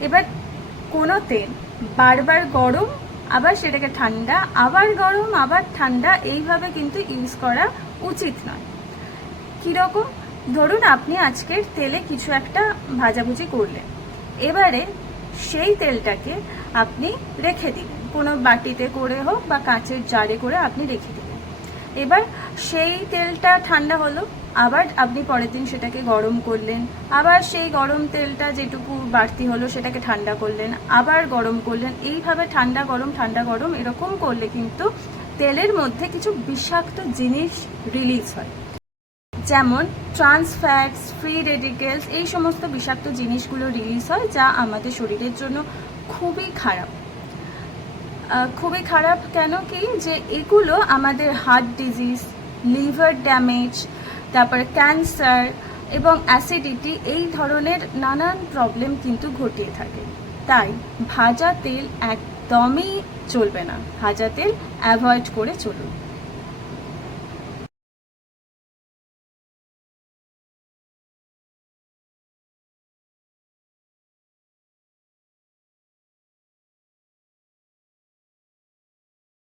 এবার কোনো তেল বারবার গরম, আবার সেটাকে ঠান্ডা, আবার গরম, আবার ঠান্ডা, এইভাবে কিন্তু ইউজ করা উচিত নয়। কীরকম? ধরুন আপনি আজকের তেলে কিছু একটা ভাজাভুজি করলেন। এবারে সেই তেলটাকে আপনি রেখে দিলেন। কোনো বাটিতে করে হোক বা কাঁচের জারে করে আপনি রেখে দিলেন। এবার সেই তেলটা ঠান্ডা হলো, আবার আপনি পরের দিন সেটাকে গরম করলেন, আবার সেই গরম তেলটা যেটুকু বাড়তি হলো সেটাকে ঠান্ডা করলেন, আবার গরম করলেন। এইভাবে ঠান্ডা গরম ঠান্ডা গরম এরকম করলে কিন্তু তেলের মধ্যে কিছু বিষাক্ত জিনিস রিলিজ হয়। যেমন ট্রান্স ফ্যাটস ফ্রি রেডিকেলস এই সমস্ত বিষাক্ত জিনিসগুলো রিলিজ হয় যা আমাদের শরীরের জন্য খুবই খারাপ। খুবই খারাপ কেন কি যে এগুলো আমাদের হার্ট ডিজিজ লিভার ড্যামেজ তারপর ক্যান্সার এবং অ্যাসিডিটি এই ধরনের নানান প্রবলেম কিন্তু ঘটিয়ে থাকে। তাই ভাজা তেল একদমই চলবে না। ভাজা তেল অ্যাভয়েড করে চলুন।